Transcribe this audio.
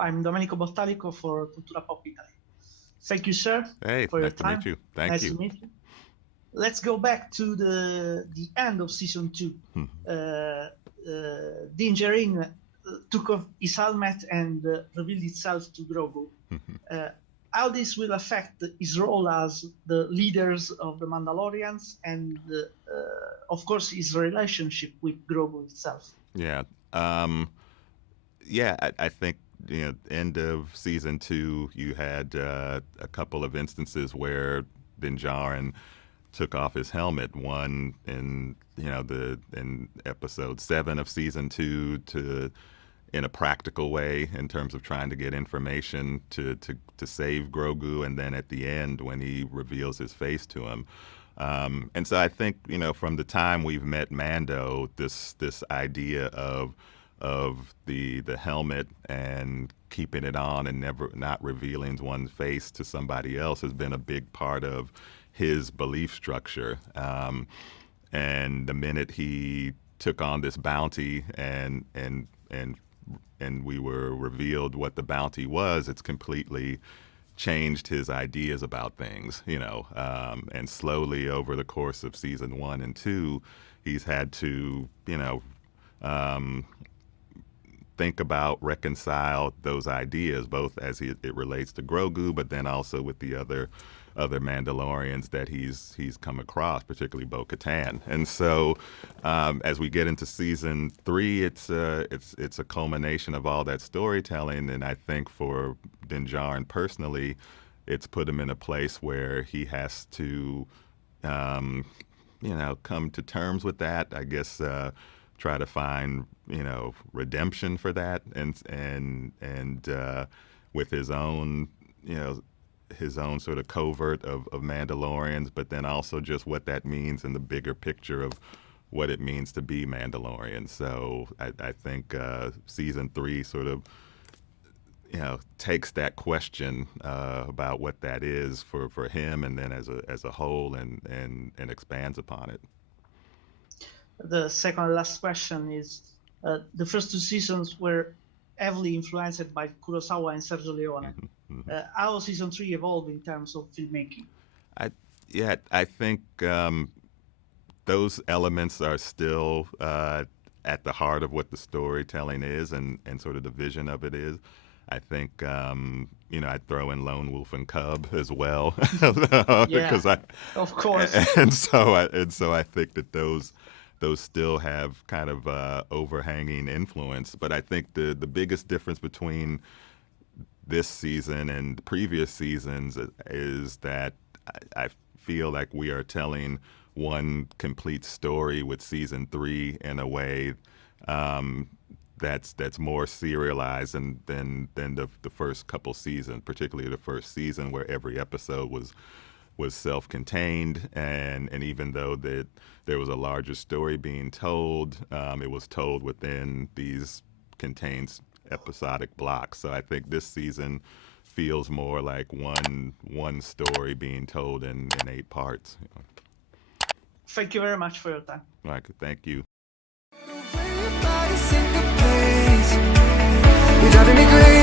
I'm Domenico Bottalico for Cultura Pop Italy. Thank you, sir, Hey, for your nice to time. meet you. Thank Nice you. to meet you. Let's go back to the end of season 2. Din Djarin took off his helmet and revealed itself to Grogu. How this will affect his role as the leaders of the Mandalorians and, of course, his relationship with Grogu itself. Yeah. I think, end of season 2, you had a couple of instances where Din Djarin took off his helmet. One in in episode 7 of season 2 to in a practical way in terms of trying to get information to save Grogu, and then at the end when he reveals his face to him. And so I think from the time we've met Mando, this idea of the helmet and keeping it on and not revealing one's face to somebody else has been a big part of his belief structure. And the minute he took on this bounty and we were revealed what the bounty was, it's completely changed his ideas about things, and slowly over the course of season 1 and 2, he's had to, think about, reconcile those ideas, both as it relates to Grogu, but then also with the other Mandalorians that he's come across, particularly Bo-Katan. And so, as we get into season 3, it's a culmination of all that storytelling. And I think for Din Djarin personally, it's put him in a place where he has to, come to terms with that. I guess try to find redemption for that, and with his own sort of covert of Mandalorians, but then also just what that means in the bigger picture of what it means to be Mandalorian. So I think season 3 sort of takes that question about what that is for him, and then as a whole, and expands upon it. The second and last question is, the first 2 seasons were heavily influenced by Kurosawa and Sergio Leone. How season 3 evolved in terms of filmmaking? I think those elements are still at the heart of what the storytelling is and sort of the vision of it is. I think I'd throw in Lone Wolf and Cub as well, because of course. And so I think that those still have kind of overhanging influence. But I think the biggest difference between this season and the previous seasons is that I feel like we are telling one complete story with season 3 in a way that's more serialized than the first couple seasons, particularly the first season where every episode was self-contained, and even though that there was a larger story being told, it was told within these contained episodic blocks. So I think this season feels more like one story being told in 8 parts. Thank you very much for your time. All right, thank you. You're driving me crazy.